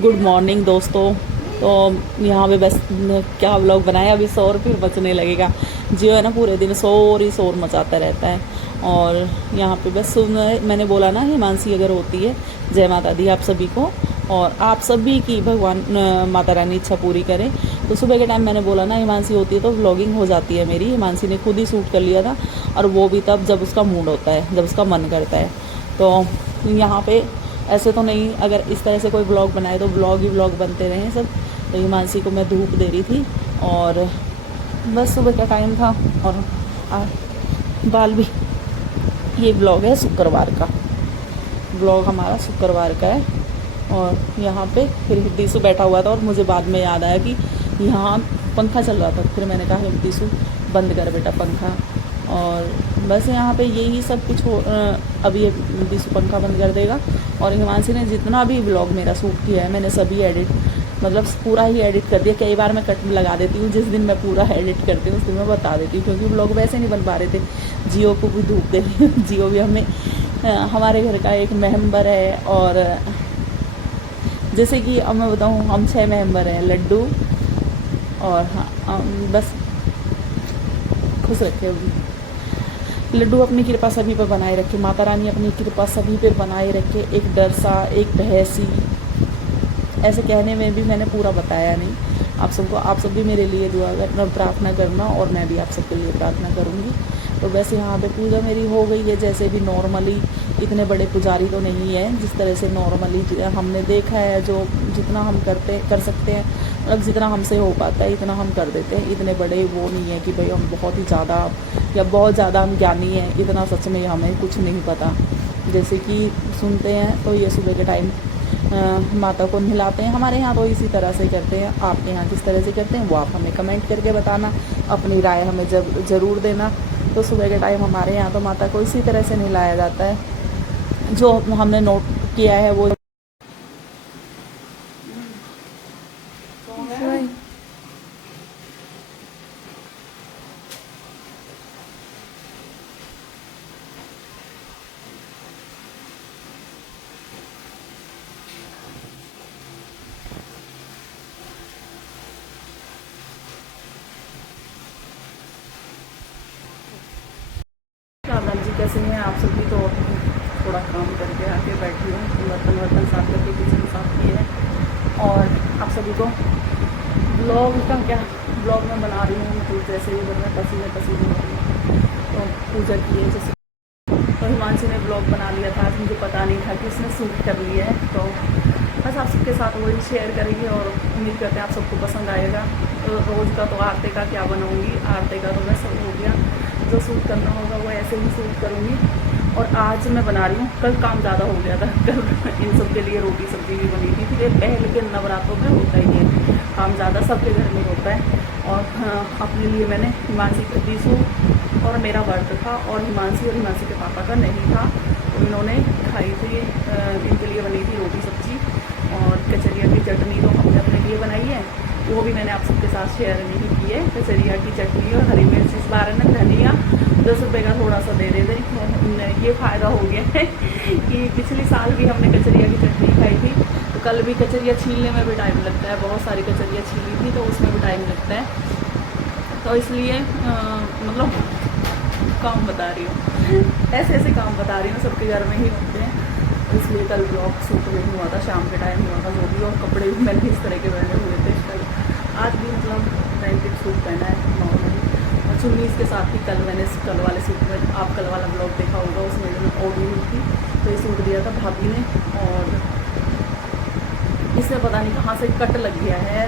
Good morning दोस्तों। तो यहाँ पे बस क्या व्लॉग बनाया, अभी शोर फिर बचने लगेगा। जियो है ना, पूरे दिन शोर ही शोर मचाता रहता है। और यहाँ पे बस मैंने बोला ना, हिमांशी अगर होती है, जय माता दी आप सभी को, और आप सभी की भगवान माता रानी इच्छा पूरी करें। तो सुबह के टाइम मैंने बोला ना, हिमांशी होती है तो व्लॉगिंग हो जाती है मेरी। हिमांशी ने खुद ही शूट कर लिया था, और वो भी तब जब उसका मूड होता है, जब उसका मन करता है। तो यहाँ पे ऐसे तो नहीं, अगर इस तरह से कोई ब्लॉग बनाए तो ब्लॉग ही ब्लॉग बनते रहे सब। तो हिमांशी को मैं धूप दे रही थी, और बस सुबह का टाइम था। और आ, बाल भी, ये ब्लॉग है शुक्रवार का, ब्लॉग हमारा शुक्रवार का है। और यहाँ पे फिर हिद्दीसू बैठा हुआ था, और मुझे बाद में याद आया कि यहाँ पंखा चल रहा था। फिर मैंने कहा हिद्दीसू बंद कर बेटा पंखा। और बस यहाँ पे यही सब कुछ अभी ये हिद्दीसू पंखा बंद कर देगा। और हिमांशी ने जितना भी ब्लॉग मेरा शूट किया है, मैंने सभी एडिट, मतलब पूरा ही एडिट कर दिया। कई बार मैं कट लगा देती हूँ, जिस दिन मैं पूरा एडिट करती हूँ उस दिन मैं बता देती हूँ, क्योंकि ब्लॉग वैसे नहीं बन पा रहे थे। जियो को भी धूप दे रही हूँ। जियो भी हमें हमारे घर का एक मेंबर है। और जैसे कि अब मैं बताऊँ, हम 6 मेंबर हैं। लड्डू, और हाँ बस खुश रखे लड्डू, अपनी कृपा सभी पर बनाए रखे। माता रानी अपनी कृपा सभी पे बनाए रखे। एक डर सा, एक भय सी, ऐसे कहने में भी मैंने पूरा बताया नहीं आप सबको। आप सब भी मेरे लिए दुआ करना, प्रार्थना करना, और मैं भी आप सबके लिए प्रार्थना करूँगी। तो वैसे यहाँ पे पूजा मेरी हो गई है, जैसे भी नॉर्मली। इतने बड़े पुजारी तो नहीं है, जिस तरह से नॉर्मली हमने देखा है, जो जितना हम कर सकते हैं, मतलब जितना हमसे हो पाता है इतना हम कर देते हैं। इतने बड़े वो नहीं है कि भाई हम बहुत ही ज़्यादा या बहुत ज़्यादा हम ज्ञानी हैं, इतना सच में हमें कुछ नहीं पता। जैसे कि सुनते हैं तो ये सुबह के टाइम माता को नहलाते हैं। हमारे यहाँ तो इसी तरह से करते हैं। आपके यहाँ किस तरह से करते हैं वो आप हमें कमेंट करके बताना, अपनी राय हमें ज़रूर देना। तो सुबह के टाइम हमारे यहाँ तो माता को इसी तरह से नहलाया जाता है। जो हमने नोट किया है वो राम जी कैसे हैं आप सभी। तो थोड़ा काम करके आके बैठी हूँ, बर्तन साफ करके किचन साफ किए हैं। और आप सभी को ब्लॉग का क्या, ब्लॉग में बना रही हूँ तो जैसे भी बन रहा है, पसीने पसीने हो रही हूँ। तो पूजा की है जैसे। तो हिमांशी ने ब्लॉग बना लिया था आज, मुझे पता नहीं था कि उसने शूट कर लिया है। तो बस आप सबके साथ वही शेयर करेंगे, और उम्मीद करते हैं आप सबको पसंद आएगा। तो रोज़ का तो आरते का क्या बनाऊँगी, आरते का तो बस सब हो गया। जो शूट करना होगा वो ऐसे ही शूट करूँगी। और आज मैं बना रही हूँ, कल काम ज़्यादा हो गया था। कल इन सब के लिए रोटी सब्जी भी बनी थी। फिर पहले के नवरात्रों में होता ही है काम ज़्यादा, सबके घर में होता है। और अपने लिए मैंने हिमांशी का दीसू और मेरा व्रत था, और हिमांशी के पापा का नहीं था, तो इन्होंने खाई थी। इनके लिए बनी थी रोटी सब्जी, और कचरिया की चटनी तो हमने अपने लिए बनाई है, वो भी मैंने आप सबके साथ शेयर नहीं की है। कचरिया की चटनी और हरी मिर्च, इस बार है ना धनिया 10 रुपये का थोड़ा सा दे रहे थे। ये फ़ायदा हो गया है कि पिछले साल भी हमने कचरिया की चटनी खाई थी। तो कल भी कचरिया छीलने में भी टाइम लगता है, बहुत सारी कचरिया छीली थी तो उसमें भी टाइम लगता है। तो इसलिए मतलब काम बता रही हूँ, ऐसे काम बता रही हूँ, सबके घर में ही होते हैं। इसलिए कल ब्लॉग शूट नहीं हुआ था, शाम के टाइम हुआ था जो भी। और कपड़े भी मैंने इस तरह के पहने हुए थे कल। आज भी मतलब ब्लैंकेट सूट पहना है नॉर्मली, और चुन्नी इसके साथ ही। कल मैंने कल वाले सूट में, आप कल वाला ब्लॉग देखा होगा, उसमें जो मैं ओढ़ी हुई थी, तो ये सूट दिया था भाभी ने। और इसमें पता नहीं कहाँ से कट लग गया है,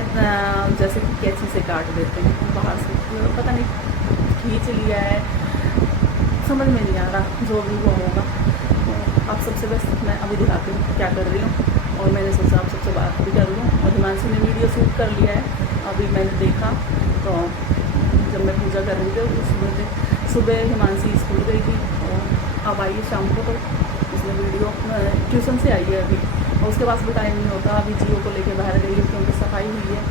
जैसे कि कैंची से काट देते हैं बाहर से, पता नहीं खींच लिया है, समझ में नहीं आ रहा। जो भी वो होगा, तो आप सबसे बस मैं अभी दिखाती हूँ क्या कर रही हूँ। और मैंने सोचा आप सबसे बात भी कर लूँ। और हिमांशी ने वीडियो शूट कर लिया है, अभी मैंने देखा। तो जब मैं पूजा कर रही थी सुबह हिमांशी स्कूल गई थी, और अब आई है शाम को। तो उसने वीडियो ट्यूशन से आई है अभी, और उसके पास भी टाइम नहीं होता। अभी जियो को लेके बाहर गई है, क्योंकि सफाई हुई है।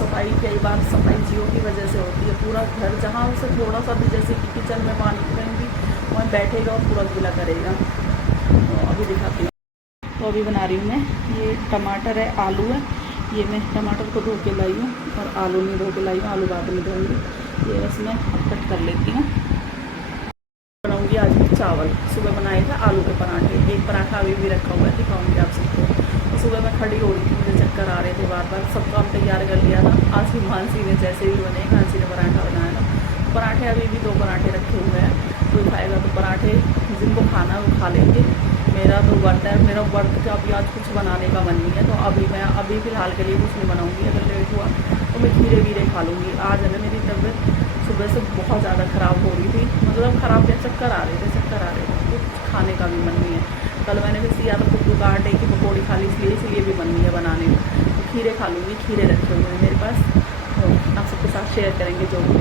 सफाई कई बार सफाई जियो की वजह से होती है। पूरा घर जहाँ उसे थोड़ा सा भी, जैसे कि किचन में पानी कहीं भी वहाँ बैठेगा और पूरा गीला करेगा। तो अभी दिखाती हूँ। तो अभी बना रही हूँ मैं, ये टमाटर है, आलू है, ये मैं टमाटर को धो के लाई हूँ और आलू नहीं धो के लाई हूँ, आलू बाद में धोऊँगी। ये बस मैं अब कट कर लेती हूँ। बनाऊँगी आज मैं चावल। सुबह बनाए थे आलू के पराठे, एक पराठा अभी भी रखा हुआ है, दिखाऊँगी आप सबको। तो सुबह मैं खड़ी हो रही थी, मुझे चक्कर आ रहे थे बार बार, सब काम तैयार कर लिया था। आज हिमांशी ने जैसे भी बने, हिमांशी ने पराठा बनाया था। पराठे अभी भी 2 पराठे रखे हुए हैं, कोई खाएगा तो पराठे, जिनको खाना है वो खा लेंगे। मेरा तो व्रत है, मेरा व्रत का अभी आज कुछ बनाने का मन नहीं है, तो अभी फ़िलहाल के लिए कुछ नहीं बनाऊँगी। अगर लेट हुआ तो मैं खीरे वीरे खा लूँगी। आज है ना मेरी तबीयत सुबह से बहुत ज़्यादा ख़राब हो रही थी, मतलब ख़राब क्या, चक्कर आ रहे थे, कुछ खाने का भी मन नहीं है। कल मैंने भी सिया तो कद्दू का आटे की पकौड़ी खा ली, इसलिए भी मन नहीं है बनाने में। तो खीरे खा लूँगी, खीरे रखे हुए हैं मेरे पास, तो आप सबके साथ शेयर करेंगे जो भी।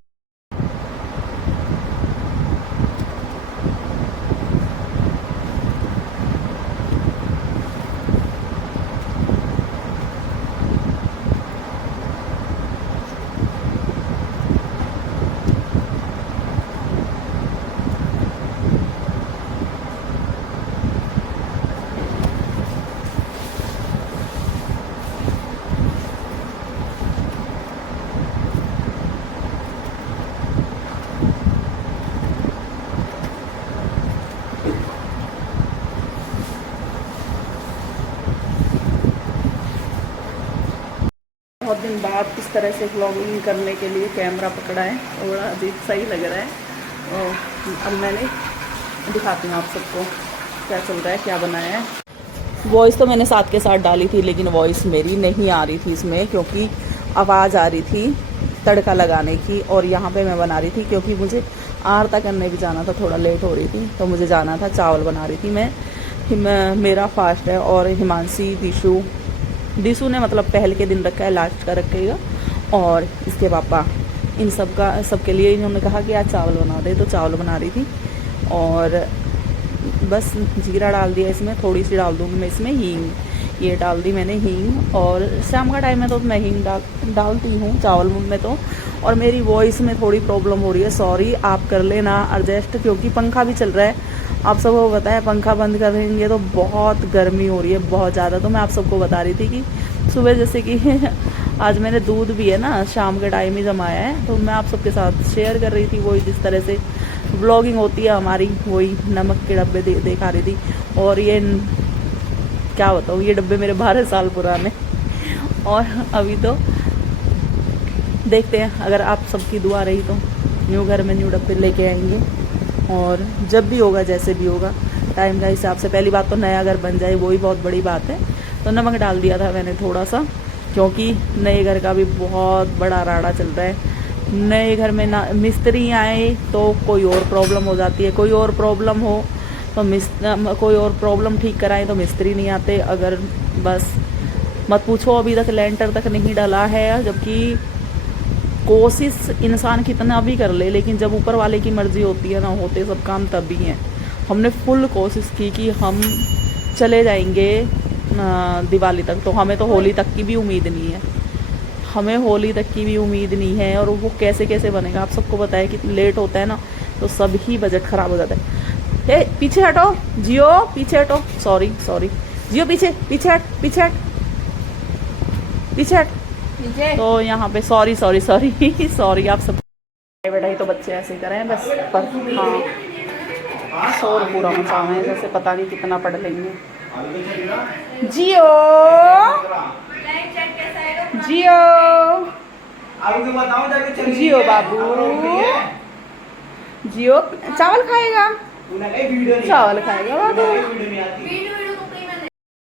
बहुत दिन बाद इस तरह से व्लॉगिंग करने के लिए कैमरा पकड़ा है, थोड़ा अजीब सही लग रहा है। और अब मैंने दिखाती हूँ आप सबको क्या चल रहा है, क्या बनाया है। वॉइस तो मैंने साथ के साथ डाली थी, लेकिन वॉइस मेरी नहीं आ रही थी इसमें, क्योंकि आवाज़ आ रही थी तड़का लगाने की। और यहाँ पे मैं बना रही थी क्योंकि मुझे आरता करने भी जाना था, थोड़ा लेट हो रही थी तो मुझे जाना था। चावल बना रही थी मैं, मेरा फास्ट है। और हिमांशी, दिशु ने मतलब पहल के दिन रखा है, लास्ट का रखेगा। और इसके पापा, इन सबके लिए इन्होंने कहा कि आज चावल बना दे, तो चावल बना रही थी। और बस जीरा डाल दिया इसमें, थोड़ी सी डाल दूँगी मैं इसमें हींग, ये डाल दी मैंने हींग। और शाम का टाइम में तो मैं हींग डालती हूँ चावल में तो। और मेरी वॉइस में थोड़ी प्रॉब्लम हो रही है, सॉरी, आप कर लेना एडजस्ट, क्योंकि पंखा भी चल रहा है। आप सबको पता है पंखा बंद करेंगे तो बहुत गर्मी हो रही है, बहुत ज़्यादा। तो मैं आप सबको बता रही थी कि सुबह जैसे कि आज मैंने दूध भी है ना शाम के टाइम ही जमाया है, तो मैं आप सबके साथ शेयर कर रही थी। वही जिस तरह से ब्लॉगिंग होती है हमारी, वही नमक के डब्बे दिखा रही थी। और ये क्या बताऊँ, ये डब्बे मेरे 12 साल पुराने। और अभी तो देखते हैं, अगर आप सबकी दुआ रही तो न्यू घर में न्यू डब्बे लेके आएंगे। और जब भी होगा, जैसे भी होगा, टाइम का हिसाब से। पहली बात तो नया घर बन जाए, वही बहुत बड़ी बात है। तो नमक डाल दिया था मैंने थोड़ा सा, क्योंकि नए घर का भी बहुत बड़ा राड़ा चल रहा है। नए घर में ना मिस्त्री आए तो कोई और प्रॉब्लम हो जाती है, कोई और प्रॉब्लम हो तो कोई और प्रॉब्लम ठीक कराएं तो मिस्त्री नहीं आते। अगर बस मत पूछो, अभी तक लेंटर तक नहीं डला है, जबकि कोशिश इंसान कितना भी कर ले, लेकिन जब ऊपर वाले की मर्जी होती है ना, होते सब काम तभी हैं। हमने फुल कोशिश की कि हम चले जाएंगे दिवाली तक, तो हमें तो होली तक की भी उम्मीद नहीं है, हमें होली तक की भी उम्मीद नहीं है। और वो कैसे कैसे बनेगा, आप सबको पता है कि लेट होता है ना तो सब ही बजट ख़राब हो जाता है। ए पीछे हटो जियो, पीछे हटो, सॉरी जियो, पीछे पीछे हट, पीछे हट, पीछे हट। तो यहाँ पे सॉरी सॉरी आप सब बेटा ही तो बच्चे ऐसे ही करें बस। पर हाँ, शोर पूरा मचा है, जैसे पता नहीं कितना पढ़ लेंगे। जियो जियो जियो बाबू, जियो चावल खाएगा, चावल खाएगा बाबू।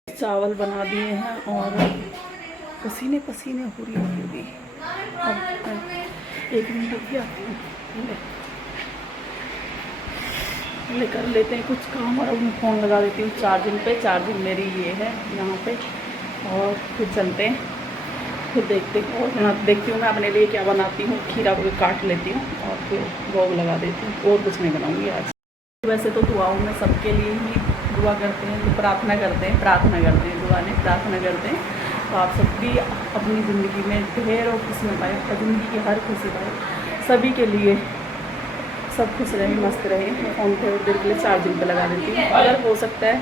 चावल बना दिए हैं और पसीने हो रही होगी। अब 1 मिनट रुक आती हूँ, पहले कर लेते हैं कुछ काम। और अब मैं फ़ोन लगा देती हूँ चार्जिंग पे, चार्जिंग मेरी ये है यहाँ पे। और फिर चलते हैं, फिर देखते हैं और देखती हूँ मैं अपने लिए क्या बनाती हूँ। खीरा को काट लेती हूँ और फिर भोग लगा देती हूँ, और कुछ नहीं बनाऊँगी आज। वैसे तो दुआओं में सबके लिए ही दुआ करते हैं, तो प्रार्थना करते हैं, दुआ नहीं प्रार्थना करते हैं। तो आप सब भी अपनी ज़िंदगी में ढेरों खुशियाँ पाए, ज़िंदगी की हर खुशी पाए, सभी के लिए सब खुश रहें, मस्त रहें। फ़ोन थोड़ी देर के लिए चार्जिंग पे लगा देती हूँ, अगर हो सकता है